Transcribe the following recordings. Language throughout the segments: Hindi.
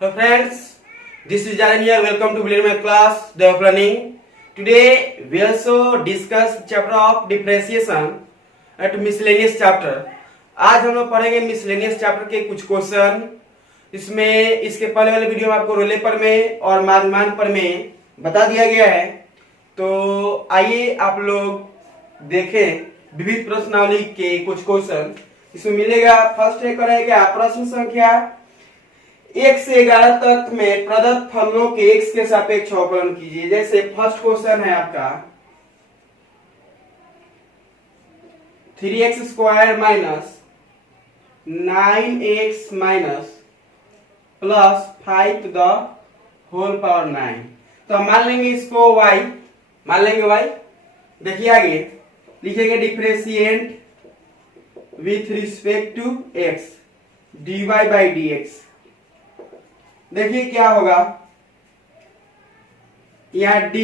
Hello friends, this is Jaren here. Welcome to my class, Day of Learning. Today we also discuss chapter of differentiation at miscellaneous chapter. आज हम लोग पढ़ेंगे miscellaneous chapter के कुछ क्वेश्चन। इसमें इसके पहले वाले वीडियो में आपको रोले पर में और मानमान पर में बता दिया गया है। तो आइए आप लोग देखें विविध प्रश्नावली के कुछ क्वेश्चन। इसमें मिलेगा फर्स्ट है करेगा प्रश्न संख्या 1 से 11 तक में प्रदत्त फलनों के x के सापेक्ष अवकलन कीजिए। जैसे फर्स्ट क्वेश्चन है आपका 3x square minus 9x minus plus 5 to the whole power 9। तो मान लेंगे इसको y, मान लेंगे y। देखिए आगे लिखेंगे differentiate with respect to x dy by dx। देखिए क्या होगा, यहाँ d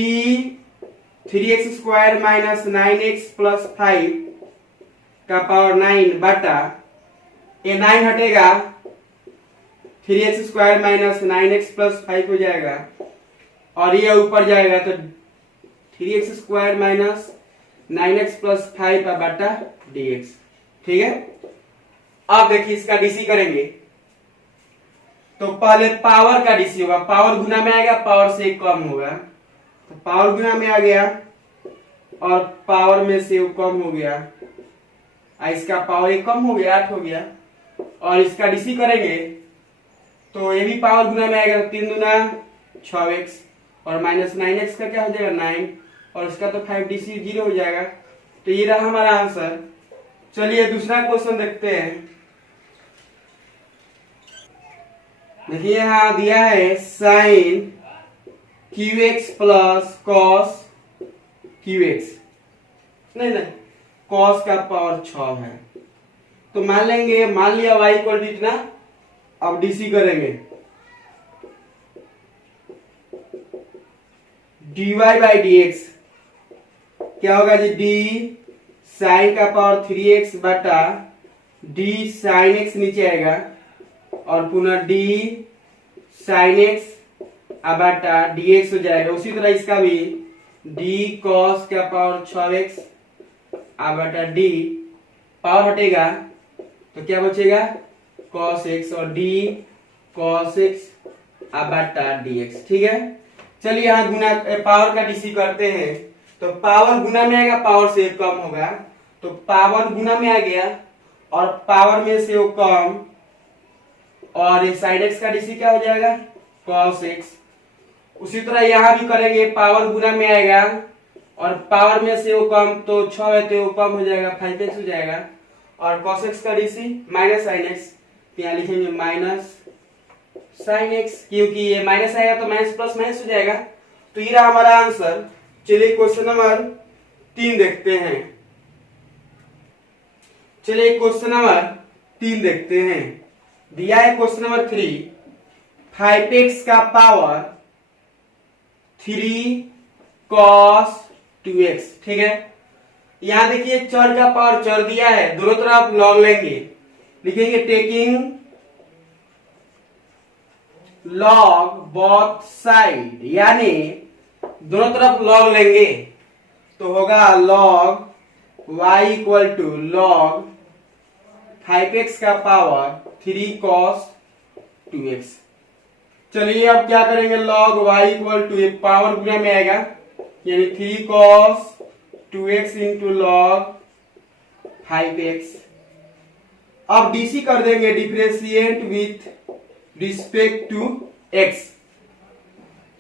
3x square minus 9x plus 5 का पावर 9 बटा ये 9 हटेगा 3x square minus 9x plus 5 हो जाएगा और ये ऊपर जाएगा तो 3x square minus 9x plus 5 का बटा dx। ठीक है, अब देखिए इसका डीसी करेंगे तो पहले पावर का डीसी होगा, पावर गुना में आएगा, पावर से कम होगा तो पावर गुना में आ गया और पावर में से कम हो गया, इसका पावर एक कम हो गया 8 हो गया। और इसका डीसी करेंगे तो ये भी पावर गुना में आएगा तो 3 दूना 6x और माइनस 9x का क्या हो जाएगा 9 और इसका तो 5 डीसी 0 हो जाएगा। तो ये रहा हमारा आंसर। चलिए दूसरा क्वेश्चन देखते हैं। देखिए यहाँ दिया है sine qx plus cos qx, नहीं कॉस का पावर 6 है। तो मान लेंगे, मान लिया y इक्वल टू इतना। अब डीसी करेंगे dy बाई dx क्या होगा जी, d साइन का पावर 3x बटा d साइन x नीचे आएगा और पुनः d साइन x बटा dx हो जाएगा। उसी तरह इसका भी d cos का पावर 6x बटा d पावर हटेगा तो क्या बचेगा cos x और d cos x बटा dx। ठीक है, चलिए यहाँ गुना पावर का डीसी करते हैं तो पावर गुना में आएगा, पावर से कम होगा तो पावर गुना में आ गया और पावर में से वो कम और साइन x का डीसी क्या हो जाएगा cos x। उसी तरह यहाँ भी करेंगे, पावर गुना में आएगा और पावर में से वो कम तो 6 है तो वो कम हो जाएगा 5x हो जाएगा और cos x का डीसी माइनस साइन x, यहाँ लिखेंगे माइनस साइन x क्योंकि ये माइनस आएगा तो माइनस प्लस माइनस हो जाएगा। तो ये रहा हमारा आंसर। चलिए क्वेश्चन नंबर 3 देखते हैं। चलिए क्वेश्चन नंबर 3 देखते हैं। दिया है क्वेश्चन नंबर 3 5x का पावर 3 cos 2x। ठीक है, यहां देखिए चर का पावर चर दिया है, दोनों तरफ लॉग लेंगे। लिखेंगे टेकिंग लॉग बोथ साइड, यानी दोनों तरफ लॉग लेंगे तो होगा log y equal to log 5x का पावर 3 cos 2x। चलिए अब क्या करेंगे, log y equal to power गुना में आएगा यानी 3 cos 2x into log 5x। अब डीसी कर देंगे differentiate with respect to x।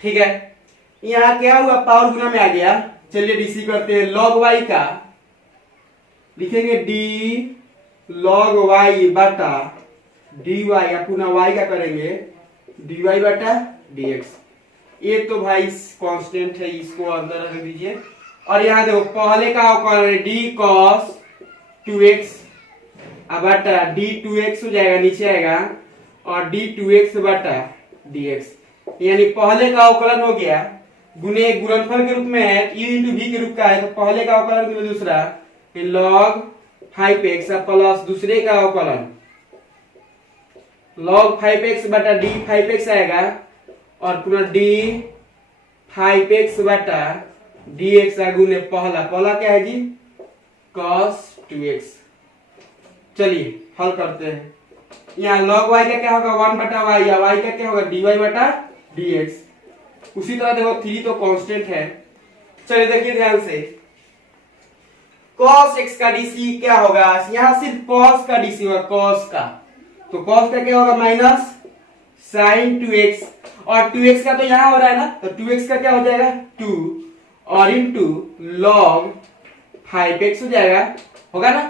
ठीक है, यहाँ क्या हुआ, पावर गुना में आ गया। चलिए डीसी करते हैं लॉग y का, लिखेंगे d log y बटा dy या पुनः y का करेंगे dy बटा dx। ये तो भाई कांस्टेंट है, इसको अंदर रख दीजिए। और यहाँ देखो पहले का अवकलन d cos 2x बटा d 2x हो जाएगा, नीचे आएगा और d 2x बटा dx, यानी पहले का अवकलन हो गया गुने गुणनफल के रूप में है, u इंटू v के रूप का है तो पहले का अवकलन गुने दूसरा log 5x प्लस दूसरे का अवकलन log 5x बटा d 5x आएगा और पुनः d 5x बटा dx गुने पहला क्या है जी cos 2x। चलिए हल करते हैं। यहाँ log y का क्या होगा 1 बटा y या y का क्या होगा dy बटा dx। उसी तरह देखो 3 तो कांस्टेंट है। चलिए देखिए ध्यान से cos x का dc क्या होगा, यहाँ सिर्फ cos का dc होगा cos का, तो cos का क्या होगा माइनस sin 2x और 2x का तो यहाँ हो रहा है ना, तो 2x का क्या हो जाएगा 2 और इनटू log 5x हो जाएगा, होगा ना।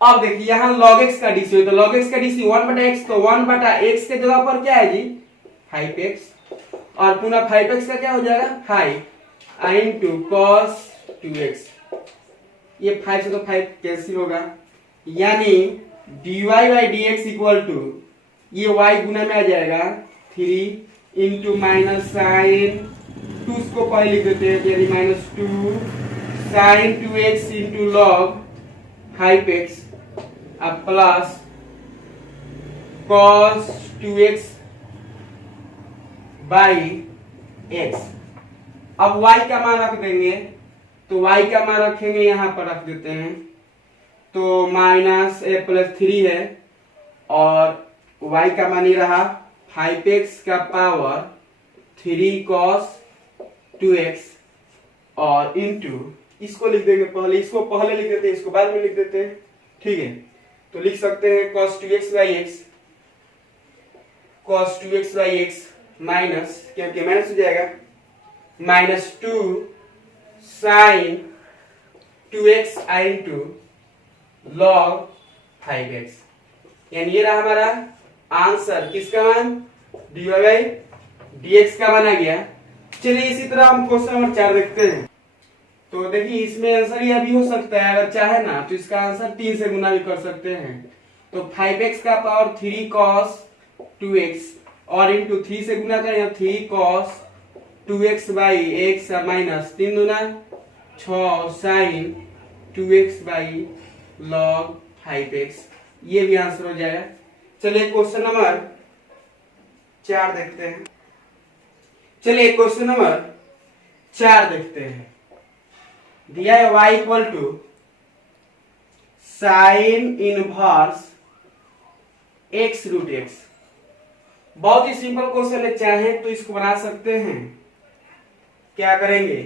अब देखिए यहाँ log x का dc हो तो log x का dc 1 बटा x, तो 1 बटा x के जगह पर क्या है जी 5x और पुनः 5x का क्या हो जाएगा 5 इनटू cos 2x। ये 5 से तो 5 कैंसिल होगा, यानी dy by dx equal to ये y गुना में आ जाएगा 3 इंटू माइनस साइन 2 को पहले लिख देते हैं, यानी minus 2 sign 2x into log 5x अब plus cos 2x by x। अब y का मान रख देंगे, तो y का मान रखेंगे यहाँ पर रख देते हैं, तो माइनस a प्लस 3 है और y का मान ही रहा 5x का पावर 3 cos 2x और इंटू इसको लिख देंगे पहले, इसको पहले लिख देते हैं, इसको बाद में लिख देते हैं, ठीक है। तो लिख सकते हैं cos 2x by x, cos 2x by x minus, क्योंकि माइनस हो जाएगा minus 2 sign 2x into log 5x, यानी ये रहा हमारा आंसर, किसका मान dy बाई dx का मान आ गया। चलिए इसी तरह हम क्वेश्चन नंबर 4 देखते हैं। तो देखिए इसमें आंसर यह भी हो सकता है, अगर चाहे ना तो इसका आंसर 3 से गुना भी कर सकते हैं। तो 5x का पावर 3 cos 2x और इंटू 3 से गुना करें 3 cos 2x by x minus 3 दूना 6 sign 2x by log 5x, ये भी आंसर हो जाएगा। चलिए क्वेश्चन नंबर 4 देखते हैं। चलिए क्वेश्चन नंबर 4 देखते हैं। दिया है y equal to sine inverse x root x। बहुत ही सिंपल क्वेश्चन है, चाहे तो इसको बना सकते हैं। क्या करेंगे,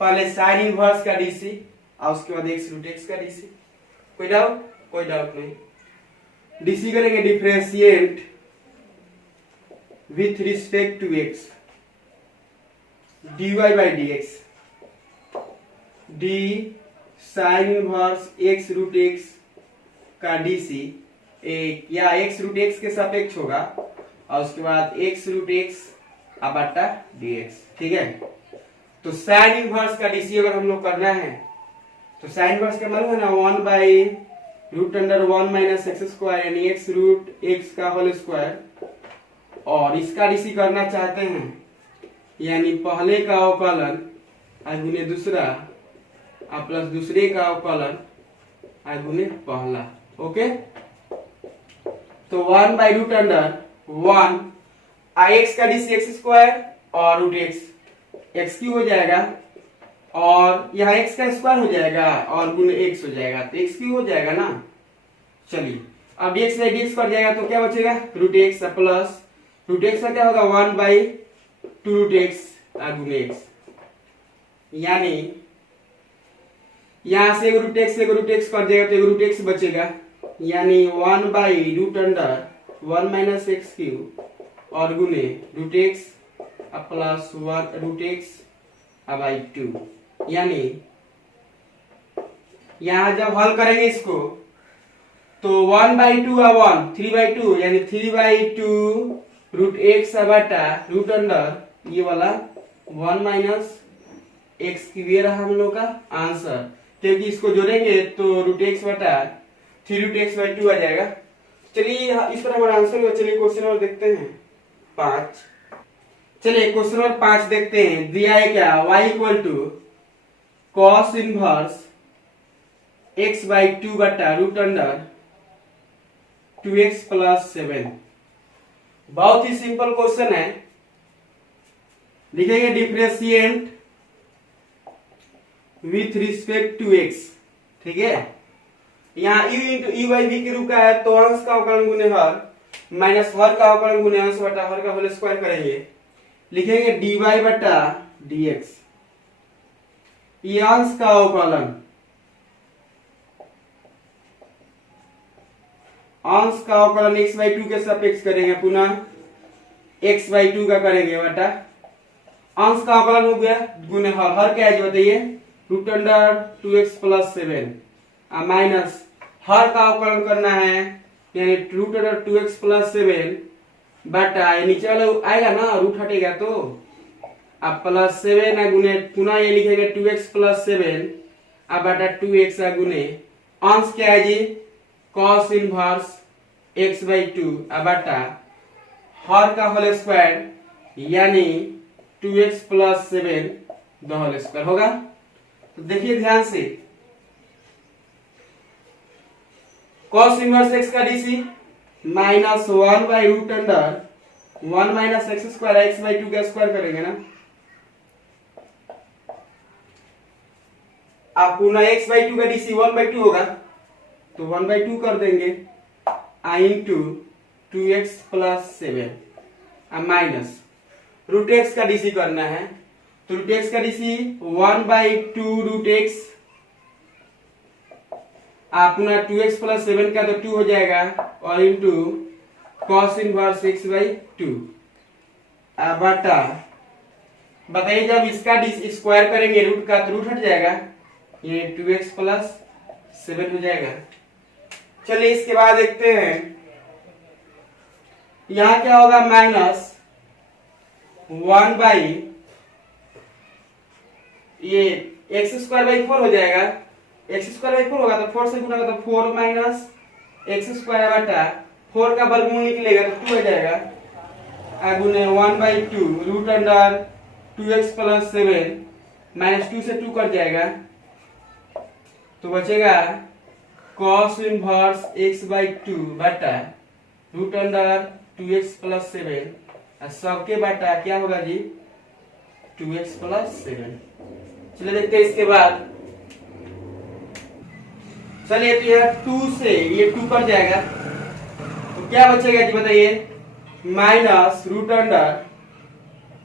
पहले साइन इनवर्स का डीसी और उसके बाद x रूट x का डीसी। कोई डाउट? कोई डाउट नहीं। डीसी करेंगे differentiate with respect to x dy by dx, d sine inverse x root x का डीसी एक या x रूट x के सापेक्ष होगा और उसके बाद x रूट x बटा dx, ठीक है। तो साइन इनवर्स का डीसी अगर हम लोग करना है तो साइन इनवर्स का मालूम है ना 1 by root under 1 minus x square, यानी x रूट x का होल स्क्वायर, और इसका डीसी करना चाहते हैं यानी पहले का अवकलन गुने दूसरा प्लस दूसरे का अवकलन गुने पहला, ओके। तो 1 बाई रूट अंडर 1 x का डीसी एक्स स्क्वायर और रूट x क्यूब हो जाएगा और यहाँ x का स्क्वायर हो जाएगा और गुने x हो जाएगा, तो x क्यूब हो जाएगा ना। चलिए अब dx बाई dx कर जाएगा तो क्या बचेगा root x plus root x का क्या होगा 1 बाई 2 रूट x गुने x, यानी यहां से एक रूट x कर जाएगा तो एक रूट x बचेगा, यानी 1 by root under 1 minus x cube और गुने root x plus 1 root x by 2, यानी यहां जब हल करेंगे इसको तो 1 बाई 2 1 3 बाई 2 यानी 3 बाई 2 रूट x बटा रूट अंडर ये वाला 1 माइनस एक्स की ये रहा हम लोग का आंसर, क्योंकि इसको जोड़ेंगे तो रूट x बटा 3 रूट x बाई 2 आ जाएगा। चलिए इस तरह हमारा आंसर हुआ। चलिए क्वेश्चन नंबर देखते हैं 5। चलिए क्वेश्चन नंबर 5 देखते हैं। दिया है क्या y equal to cos inverse x by 2 बटा रूट अंडर 2x प्लस 7। बहुत ही सिंपल क्वेश्चन है। लिखेंगे differentiate with respect to x। ठीक है, यहाँ u into e by v के रूप का है, तो अंश का अवकलन गुने हर माइनस हर का अवकलन गुने अंश बटा हर का होल स्क्वायर करेंगे। लिखेंगे dy बटा dx। ये अंश का अवकलन, अंश का अवकलन x बाई 2 के सापेक्ष करेंगे, पुनः x बाई 2 का करेंगे बटा अंश का अवकलन हो गया गुने हर। हर क्या है बताइए, root under 2x plus 7 minus हर का अवकलन करना है, यानी रूट अंडर 2x प्लस 7 बटा नीचे वाला आएगा ना, रूट हटेगा तो अब प्लस 7 गुने पुनः ये लिखेंगे 2x प्लस 7 अब बटा 2x गुने अंश क्या है जी, cos इनवर्स x बाई 2 अब बटा हर का होल स्क्वायर यानी 2x plus 7 the whole square होगा। तो देखिए ध्यान से, cos इनवर्स x का DC minus 1 by root under 1 minus x square x by 2 का स्क्वायर करेंगे ना, आप पुनः x बाई 2 का डीसी 1 बाई 2 होगा, तो 1 बाई 2 कर देंगे आई into 2x plus 7 minus root x का डीसी करना है, तो रूट एक्स का डीसी 1 बाई 2 रूट एक्स, आप पुनः 2x प्लस 7 का तो 2 हो जाएगा और into cos inverse x by 2 बटा, बताइए जब इसका स्क्वायर करेंगे रूट का तो रूट हट जाएगा, ये 2x प्लस 7 हो जाएगा। चलिए इसके बाद देखते हैं, यहां क्या होगा माइनस 1 बाई ये एक्स स्क्वायर बाई 4 हो जाएगा, एक्स स्क्वायर बाई 4 होगा तो 4 से गुना होगा तो 4 माइनस एक्स स्क्वायर बटा 4 का वर्गमूल निकलेगा तो 2 हो जाएगा, गुने 1 by 2 root under 2x plus 7 minus 2 से 2 कट जाएगा, तो बचेगा cos इनवर्स x बाई 2 बटा रूट अंडर 2x प्लस 7 सबके बटा क्या होगा जी 2x प्लस 7। चलिए देखते हैं इसके बाद, चलिए तो यह 2 से ये 2 कट जाएगा, तो क्या बचेगा जी बताइए, minus root under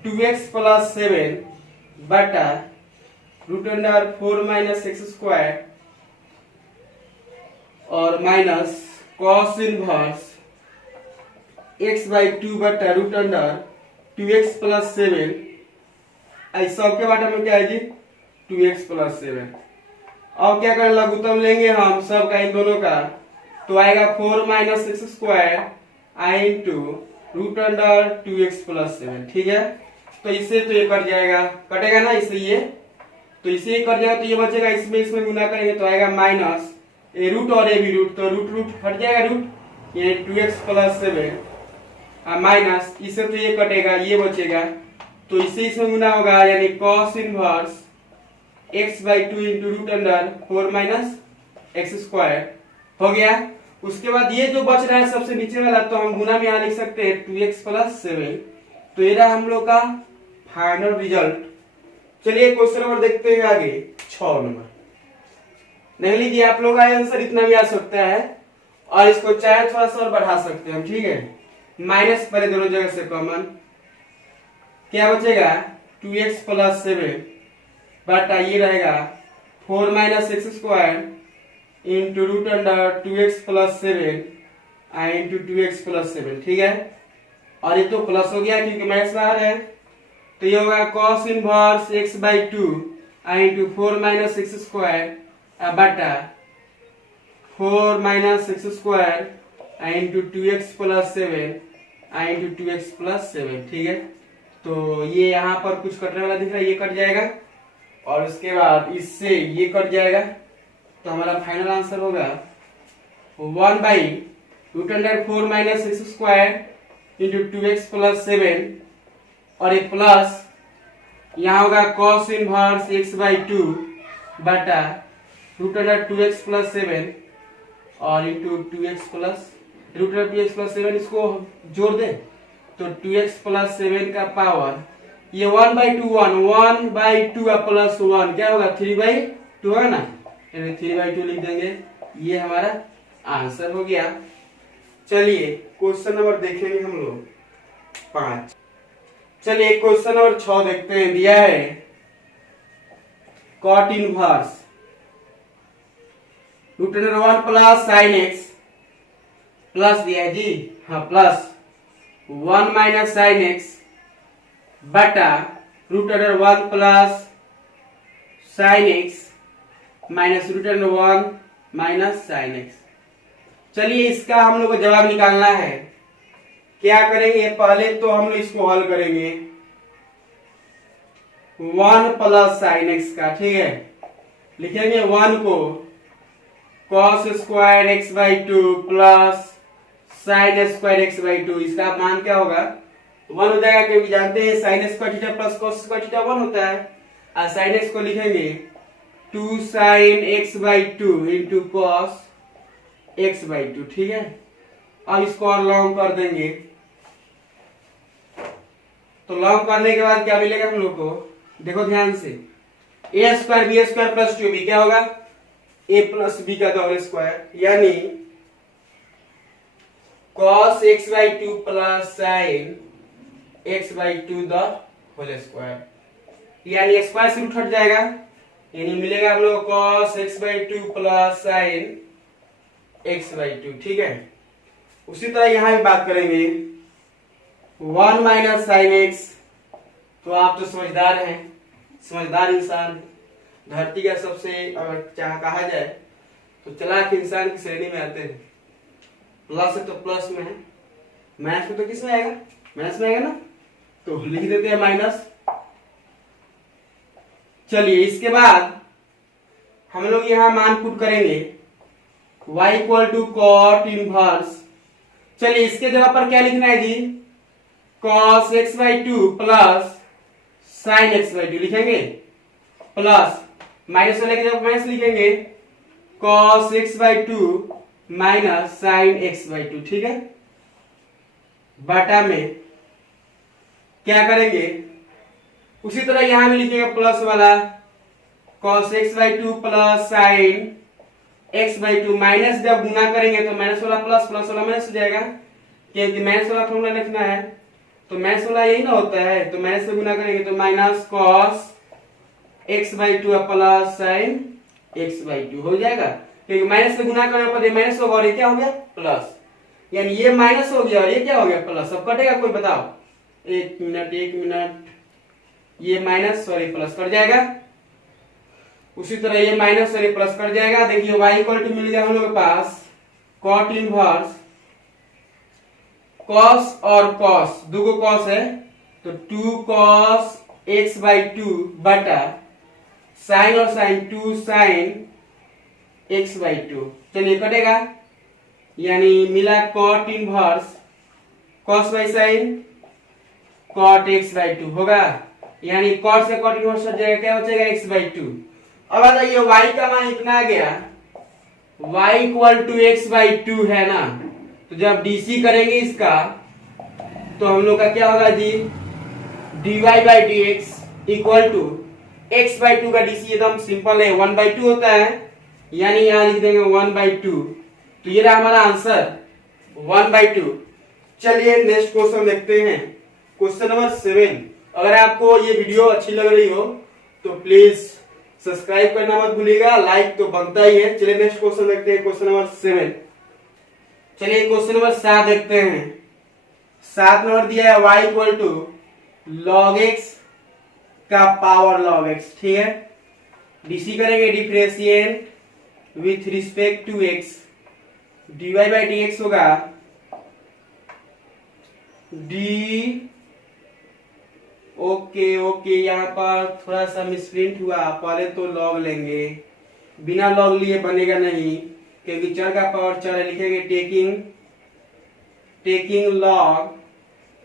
2x plus 7 बटा root under 4 minus x square और minus cos inverse x by 2 बटा रूट अंडर 2x प्लस 7 सबके बाटे में क्या है जी 2x प्लस 7। अब क्या करें, लघुत्तम लेंगे हम सब का इन दोनों का, तो आएगा 4 माइनस एक्स स्क्वायर आई into root under 2x plus 7। ठीक है, तो इससे तो ये कट जाएगा, कटेगा ना इससे ये, तो इससे ये कट जाएगा तो ये बचेगा, इसमें गुना करेंगे तो आएगा माइनस ए रूट और ए बी रूट, तो रूट रूट हट जाएगा रूट, ये 2x प्लस 7 माइनस इससे तो ये कटेगा, ये बचेगा, तो इससे इसमें गुना होगा यानी cos inverse x by 2 into root under 4 minus x square हो गया। उसके बाद ये जो बच रहा है सबसे नीचे वाला, तो हम गुना में यहाँ लिख सकते हैं 2x प्लस 7, तो ये रहा हम लोग का फाइनल रिजल्ट। चलिए क्वेश्चन नंबर देखते हैं आगे 6 नंबर। नहीं लीजिए आप लोग का आंसर इतना भी आ सकता है और इसको चाहे थोड़ा सा और बढ़ा सकते हैं हम, ठीक है, माइनस पहले दोनों जगह से कॉमन, क्या बचेगा 2x प्लस 7 बटा ये रहेगा 4 minus x square into root under 2x plus 7 into 2x plus 7। ठीक है, और ये तो प्लस हो गया क्योंकि माइनस बाहर है, तो ये होगा cos inverse x by 2 into 4 minus x square बटा 4 minus x square into 2x plus 7 into 2x plus 7। ठीक है, तो ये यहाँ पर कुछ कटने वाला दिख रहा है, ये कट जाएगा और उसके बाद इससे ये कट जाएगा, तो हमारा फाइनल आंसर होगा 1 by root under 4 minus x square into 2x plus 7 और ये प्लस यहाँ होगा cos इनवर्स x बाई 2 बटा रूट अंडर 2x प्लस 7 और into 2x plus root under 2x plus 7 इसको जोड़ दे तो 2x प्लस 7 का पावर ये 1/2 1/2 प्लस 1 क्या होगा 3/2 होगा ना, 3/2 लिख देंगे। ये हमारा आंसर हो गया। चलिए क्वेश्चन नंबर देखेंगे हम लोग 5। चलिए क्वेश्चन नंबर 6 देखते हैं। दिया है cot inverse root under 1 plus sine x plus दिया है जी, हाँ प्लस 1 माइनस साइन एक्स बटा root under 1 plus sine x minus root under 1 minus sine x. चलिए इसका हम लोग को जवाब निकालना है। क्या करेंगे, पहले तो हम लोग इसको हल करेंगे 1 प्लस साइन एक्स का, ठीक है। लिखेंगे 1 को cos square x by 2 plus sine square x by 2, इसका मान क्या होगा 1 हो जाएगा, क्योंकि जानते हैं sine square theta plus cos square theta 1 होता है। और साइन एक्स को लिखेंगे 2 sine x by 2 into cos x by 2, ठीक है। अब इसको और लॉन्ग कर देंगे तो लॉन्ग करने के बाद क्या मिलेगा हम लोग को, देखो ध्यान से, a square b square plus 2b क्या होगा a प्लस बी का होल स्क्वायर, यानी cos x by 2 plus sine x by 2 the whole square, यानी स्क्वायर से रूट हट जाएगा, यानी मिलेगा हम लोग cos x by 2 plus sine x by 2, ठीक है। उसी तरह यहां भी बात करेंगे 1 माइनस साइन एक्स, तो आप तो समझदार हैं, समझदार इंसान, धरती का सबसे अगर चाह कहा जाए तो चालाक इंसान की श्रेणी में आते हैं। प्लस है तो प्लस में है, माइनस में तो किस में आएगा, माइनस में आएगा ना, तो लिख देते हैं माइनस। चलिए इसके बाद हम लोग यहां मान पुट करेंगे y equal to cot inverse. चलिए इसके जगह पर क्या लिखना है जी, cos x by 2 plus sine x by 2 लिखेंगे, प्लस माइनस वाले की जगह माइनस लिखेंगे cos x by 2 minus sine x by 2, ठीक है। बटा में क्या करेंगे, उसी तरह यहां भी लिखेंगे प्लस वाला cos x by 2 plus sine x by 2, minus जब गुना करेंगे तो माइनस वाला प्लस प्लस वाला माइनस हो जाएगा, क्योंकि माइनस वाला फॉर्मूला लिखना है तो माइनस वाला यही ना होता है, तो माइनस से गुना करेंगे तो minus cos x by 2 plus sine x by 2 हो जाएगा, क्योंकि माइनस से गुना करने पर ये माइनस होगा और ये क्या हो गया प्लस, यानी ये माइनस हो गया और ये क्या हो गया प्लस। अब कटेगा कोई बताओ, एक मिनट, ये माइनस सॉरी प्लस कट जाएगा, उसी तरह ये माइनस सॉरी प्लस कट जाएगा। देखिए y इक्वल टू मिल गया हम लोग के पास कॉट इनवर्स cos और cos, दो को cos है तो 2 cos x बाई 2 बटा साइन और साइन 2 साइन x बाई 2, चलिए कटेगा, यानी मिला cot inverse cos by sine cot x by 2 होगा, यानी cot से cot इनवर्स हट जाएगा, क्या बचेगा x बाई 2। अब बताइए y का मान इतना आ गया, y equal to x by 2 है ना, तो जब डीसी करेंगे इसका तो हम लोग का क्या होगा जी, dy by d x equal to x by 2 का डीसी एकदम सिंपल है 1/2 होता है, यानी यहां लिख देंगे 1/2, तो ये रहा हमारा आंसर 1/2। चलिए नेक्स्ट क्वेश्चन देखते हैं, क्वेश्चन नंबर 7। अगर आपको ये वीडियो अच्छी लग रही हो तो प्लीज सब्सक्राइब करना मत भूलिएगा, लाइक तो बनता ही है। चलिए नेक्स्ट क्वेश्चन देखते हैं, क्वेश्चन नंबर 7। चलिए क्वेश्चन नंबर 7 देखते हैं। 7 नंबर दिया है y equal to log x का पावर log x, ठीक है। डीसी करेंगे differentiate with respect to x, dy by d x होगा डी, ओके यहाँ पर थोड़ा सा मिसप्रिंट हुआ, पहले तो log लेंगे, बिना log लिए बनेगा नहीं, क्योंकि चर का पावर चर है, लिखेंगे टेकिंग log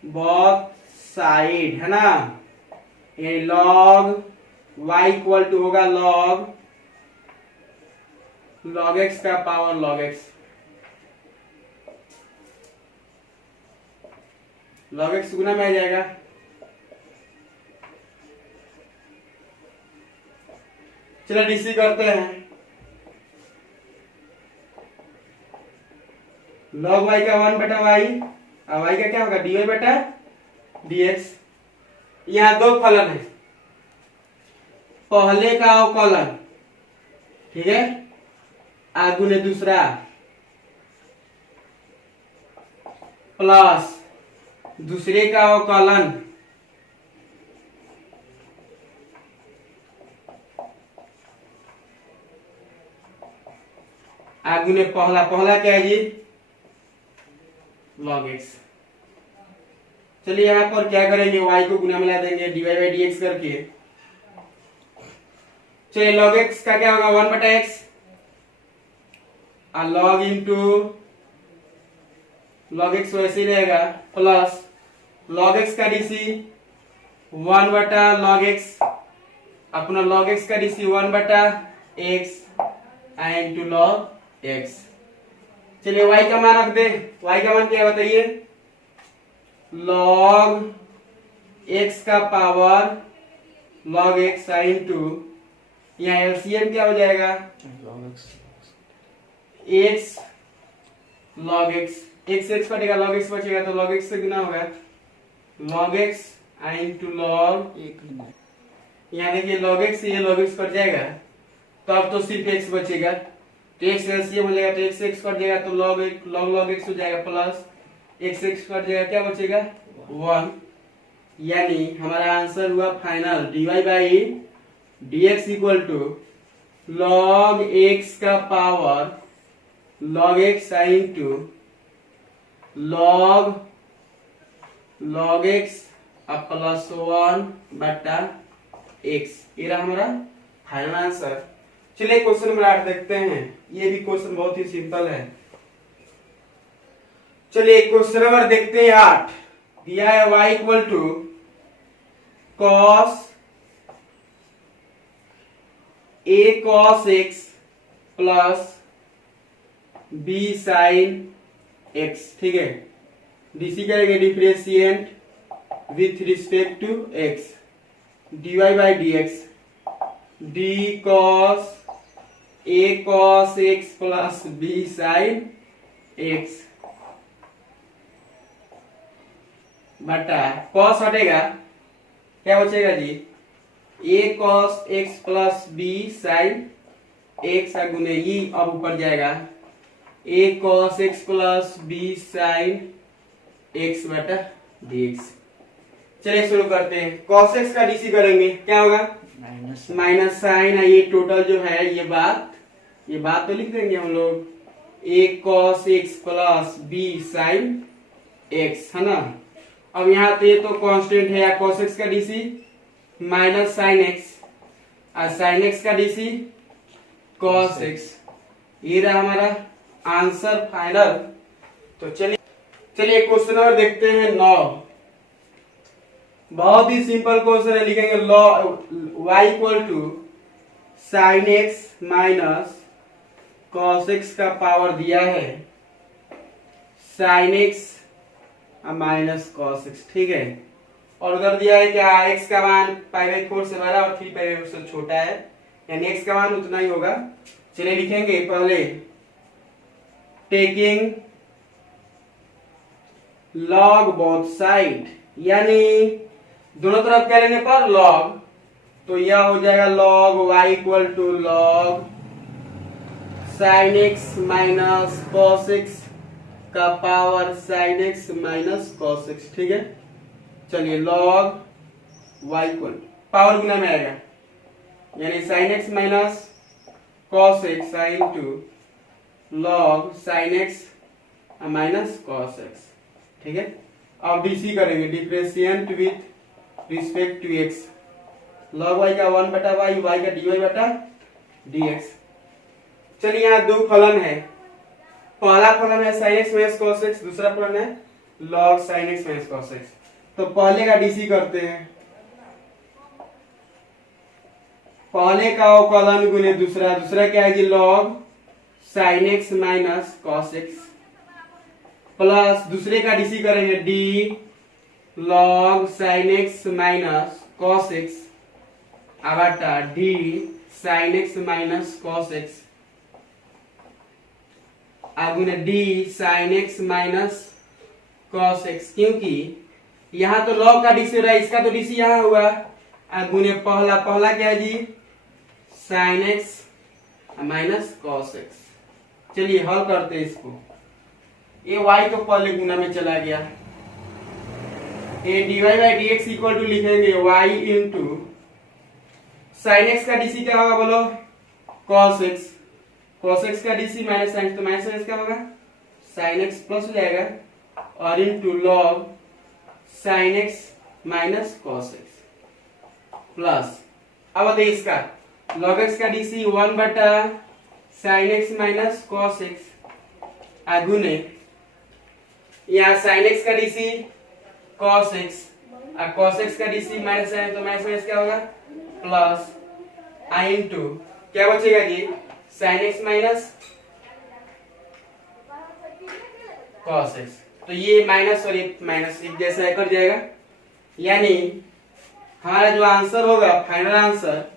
बोथ साइड, है ना, ये log y इक्वल टू होगा log x का power log x। Log x गुना में आ जाएगा। चलो डीसी करते हैं। लॉग वाई का 1 बटा वाई, और वाई का क्या होगा डी वाई बटा डी एक्स। यहाँ दो फलन है, पहले का अवकलन, ठीक है, आगुने दूसरा, प्लस दूसरे का अवकलन आगुने पहला। पहला क्या है जी, लॉग एक्स। चलिए यहाँ पर क्या करेंगे, y को गुना मिला देंगे dy बाई डी एक्स करके। चलिए लॉग एक्स का क्या होगा 1 बटा एक्स, और लॉग इंटू लॉग एक्स वैसे ही रहेगा, प्लस लॉग एक्स का डीसी 1 बटा लॉग एक्स, अपना लॉग एक्स का डीसी 1 बटा एक्स इंटू लॉग एक्स। चलिए y का मान रख दे, y का मान क्या है बताइए, लॉग एक्स का पावर लॉग एक्स इंटू, यहाँ एलसीएम क्या हो जाएगा, x log x, x x कटेगा लॉग एक्स बचेगा, तो लॉग एक्स से गुना होगा, लॉग एक्स इंटू लॉग, यहाँ देखिए लॉग एक्स ये लॉग एक्स कट जाएगा, तो अब तो सिर्फ एक्स बचेगा, तो एक्स एलसीएम हो जाएगा, तो एक्स एक्स कट जाएगा, तो लॉग लॉग एक्स हो जाएगा, प्लस एक्स एक्स कट जाएगा, क्या बचेगा 1। यानी हमारा आंसर हुआ final dy by dx equal to log x का power log x into log x plus 1 बटा एक्स। ये रहा हमारा फाइनल आंसर। चलिए क्वेश्चन नंबर 8 देखते हैं। ये भी क्वेश्चन बहुत ही सिंपल है। चलिए क्वेश्चन नंबर देखते हैं 8। दिया है y equal to cos a cos x plus b sin x, ठीक है। डीसी करेंगे differentiate with respect to x, dy by d x, d cos a cos x plus b sin x बटा cos हटेगा, क्या बचेगा जी, a cos x plus b sin x गुने ई, अब ऊपर जाएगा a cos x plus b sin x बटा dx। चलिए शुरू करते हैं। cos x का डीसी करेंगे, क्या होगा माइनस साइन, ये टोटल जो है ये बात तो लिख देंगे हम लोग, a cos x plus b sin x, है ना। अब यहाँ पे तो कांस्टेंट है, cos x का डीसी माइनस साइन एक्स, और साइन एक्स का डीसी cos x। ये रहा हमारा आंसर फाइनल। तो चलिए क्वेश्चन नंबर देखते हैं 9। बहुत ही सिंपल क्वेश्चन है। लिखेंगे y equal to sine x minus cos x का पावर दिया है sine x minus cos x, ठीक है। और उधर दिया है क्या, x का मान π/4 से बड़ा और 3π से छोटा है, यानी x का मान उतना ही होगा। चलिए लिखेंगे पहले टेकिंग लॉग बोथ साइड, यानी दोनों तरफ क्या लेने पर लॉग, तो यह हो जाएगा log y equal to log sine x minus cos x का power sine x minus cos x, ठीक है। चलिए लॉग y इक्वल पावर गुना में आएगा, यानी sine x minus cos x into log sine x minus cos x, ठीक है। अब डीसी करेंगे differentiate with respect to x, log y का 1 बटा y, y का dy बटा dx। चलिए यहाँ दो फलन है, पहला फलन है sin x minus cos x, दूसरा फलन है log sin x minus cos x। तो पहले का डीसी करते हैं, पहले का अवकलन गुने दूसरा, दूसरा क्या है जी log sin x minus cos x, plus दूसरे का डीसी करेंगे d log sin x minus cos x बटा d sin x minus cos x आगुने d sin x minus cos x, क्योंकि यहाँ तो log का डीसी हो रहा है, इसका तो डीसी यहाँ हुआ। आगुने पहला पहला क्या है जी, sin x minus cos x। चलिए हल करते हैं इसको। ये y तो पहले गुना में चला गया, ये dy by d x equal to लिखेंगे y इंटू साइन एक्स का डीसी क्या होगा बोलो, cos x। cos x का डीसी माइनस साइन, तो माइनस साइन क्या होगा, साइन x प्लस हो जाएगा, और into log sine x minus cos x plus, अब बताइए इसका log x का डीसी 1 बटा sine x minus cos x आगुने यहाँ साइन x का डीसी cos x और cos x का डीसी माइनस है, तो माइनस माइनस क्या होगा प्लस आई इंटू क्या बचेगा जी, sine x minus cos x। तो ये माइनस और ये माइनस एक जैसा कट जाएगा, यानी हमारा जो आंसर होगा फाइनल आंसर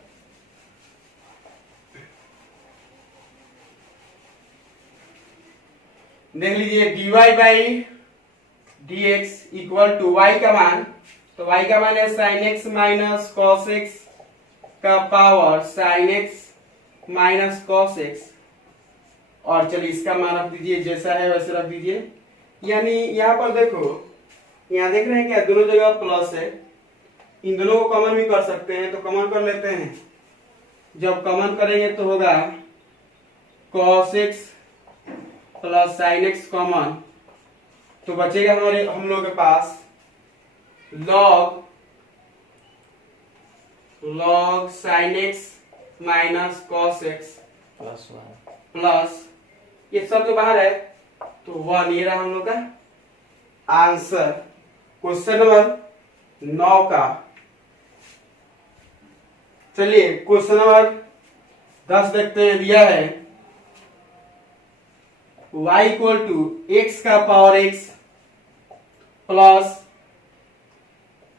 देख लीजिए dy by dx equal to y का मान, तो y का मान है sin x minus cos x का power sin x minus cos x, और चलिए इसका मान रख दीजिए जैसा है वैसे रख दीजिए। यानी यहाँ पर देखो, यहाँ देख रहे हैं क्या, दोनों जगह प्लस है, इन दोनों को कॉमन भी कर सकते हैं, तो कॉमन कर लेते हैं। जब कॉमन करेंगे तो होगा cos x plus sin x common, तो बचेगा हमारे हम लोग के पास log sin x minus cos x plus ये सब जो बाहर है तो 1, ये रहा हम लोग का आंसर क्वेश्चन नंबर 9 का। चलिए क्वेश्चन नंबर 10 देखते हैं। दिया है y इक्वल टू x का पावर x प्लस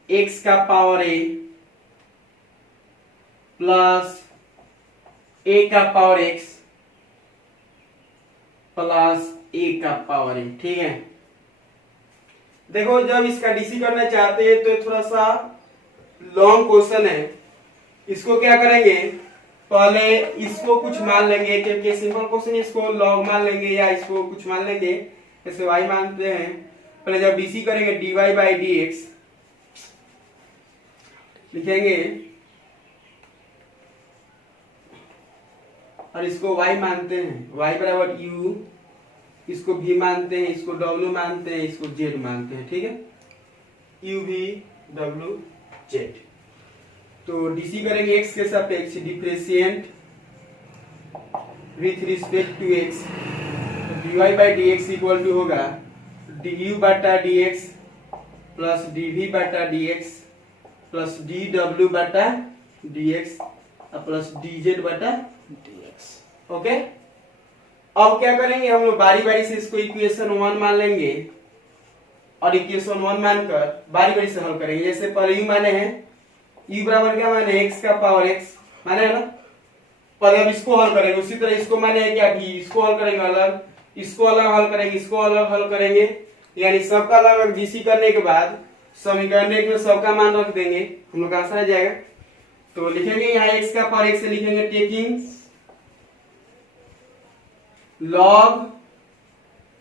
x का पावर a प्लस a का पावर x प्लस a का पावर a। ठीक है, देखो जब इसका डीसी करना चाहते हैं तो थोड़ा सा लॉन्ग क्वेश्चन है। इसको क्या करेंगे, पहले इसको कुछ मान लेंगे, क्योंकि सिंपल क्वेश्चन इसको लॉग मान लेंगे या इसको कुछ मान लेंगे, जैसे y मानते हैं। पहले जब डीसी करेंगे dy बाई डी एक्स लिखेंगे, और इसको y मानते हैं, y बराबर u, इसको v मानते हैं, इसको w मानते हैं, इसको z मानते हैं। ठीक है, u v w z। तो डीसी करेंगे x के सापेक्ष differentiate with respect to x, तो dy by d x equal to होगा du बटा dx प्लस dv बटा dx प्लस dw बटा dx प्लस dz बटा dx। ओके, अब क्या करेंगे हम लोग, बारी बारी से इसको इक्वेशन 1 मान लेंगे, और इक्वेशन 1 मानकर बारी बारी से हल करेंगे। जैसे पहले u माने हैं, u बराबर क्या माने, x का पावर x माने है ना, पहले अब इसको हल करेंगे। उसी तरह इसको माने है क्या, v, इसको हल करेंगे अलग, इसको अलग हल करेंगे, इसको अलग हल करेंगे, यानी सबका अलग डीसी करने के बाद समीकरण एक में सबका मान रख देंगे, हम लोग आंसर आ जाएगा। तो लिखेंगे यहाँ x का पावर x से लिखेंगे टेकिंग log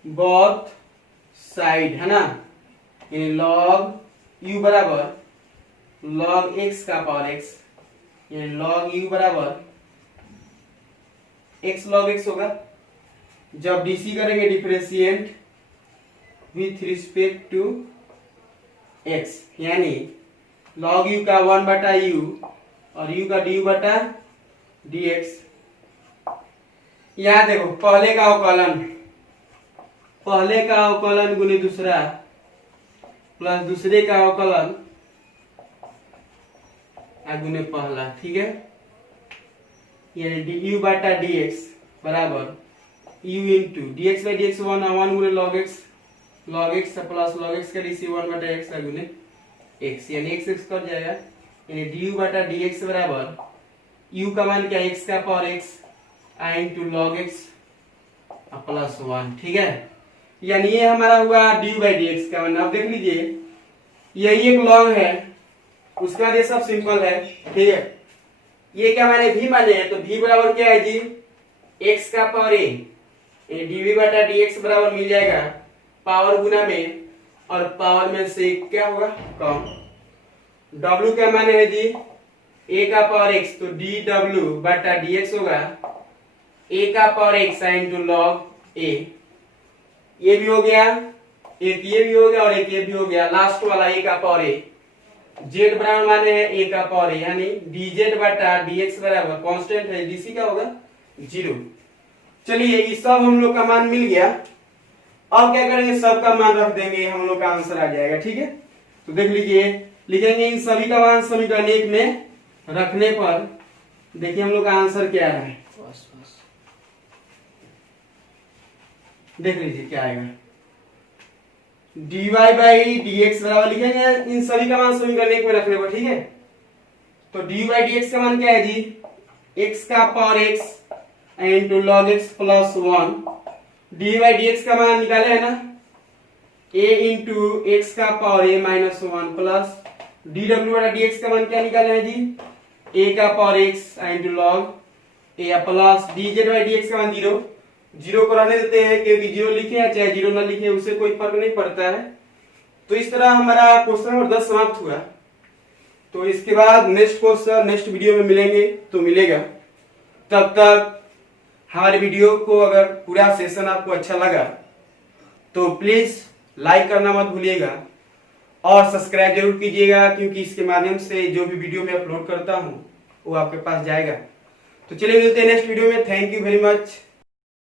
बोथ साइड, है ना, यानी log u बराबर log x का पावर x, यानी log u बराबर x log x होगा। जब डीसी करेंगे differentiate with respect to x, यानी log u का 1 बटा u और u का du बटा dx। यहाँ देखो पहले का अवकलन गुने दूसरा प्लस दूसरे का अवकलन गुने पहला। ठीक है, यानी du बटा dx बराबर u into dx by dx 1 गुने log x plus log x का dc 1 बटा x गुने x, यानी x x कट जाएगा, यानी du बटा dx बराबर u का मान क्या है, x का power x into log x plus 1। ठीक है, यानी ये हमारा हुआ du बाई dx का मान। अब देख लीजिए यही एक लॉग है, उसका ये सब सिंपल है। ठीक है, ये क्या मैंने v माने हैं, तो v बराबर क्या है जी, x का पावर a, dv बटा dx बराबर मिल जाएगा पावर गुना में, और पावर में से क्या होगा कम। w क्या माने है जी, a का पावर x, तो dw बटा dx होगा a का power x into log a। ये भी हो गया, एक ये भी हो गया और एक ये भी हो गया, लास्ट वाला a का पावर a। z बराबर माने है a का पावर a, यानी dz बटा dx बराबर कांस्टेंट है, dc क्या होगा 0। चलिए ये सब हम लोग का मान मिल गया। अब क्या करेंगे, सब का मान रख देंगे, हम लोग का आंसर आ जाएगा। ठीक है, तो देख लीजिए लिखेंगे इन सभी का मान समीकरण 1 में रखने पर, देखिए हम लोग का आंसर क्या है, देख लीजिए क्या आएगा, dy बाई dx बराबर लिखेंगे इन सभी का मान समीकरण 1 में रखने पर। ठीक है, तो dy बाई dx का मान क्या है जी, x का power x into log x plus 1। dy by dx का मान निकाले है ना, a इंटू x का power a minus 1 plus dw बटा dx का मान क्या निकाले हैं जी, a का power x into log a plus dz by dx का मान 0। 0 को रहने देते हैं, क्योंकि 0 लिखे या चाहे 0 ना लिखे उससे कोई फर्क नहीं पड़ता है। तो इस तरह हमारा क्वेश्चन नंबर 10 समाप्त हुआ। तो इसके बाद नेक्स्ट क्वेश्चन नेक्स्ट वीडियो में मिलेंगे तो मिलेगा। तब तक हमारे वीडियो को अगर पूरा सेशन आपको अच्छा लगा तो प्लीज लाइक करना मत भूलिएगा और सब्सक्राइब जरूर कीजिएगा, क्योंकि इसके माध्यम से जो भी वीडियो मैं अपलोड करता हूँ वो आपके पास जाएगा। तो चलिए मिलते हैं नेक्स्ट वीडियो में। Thank you very much.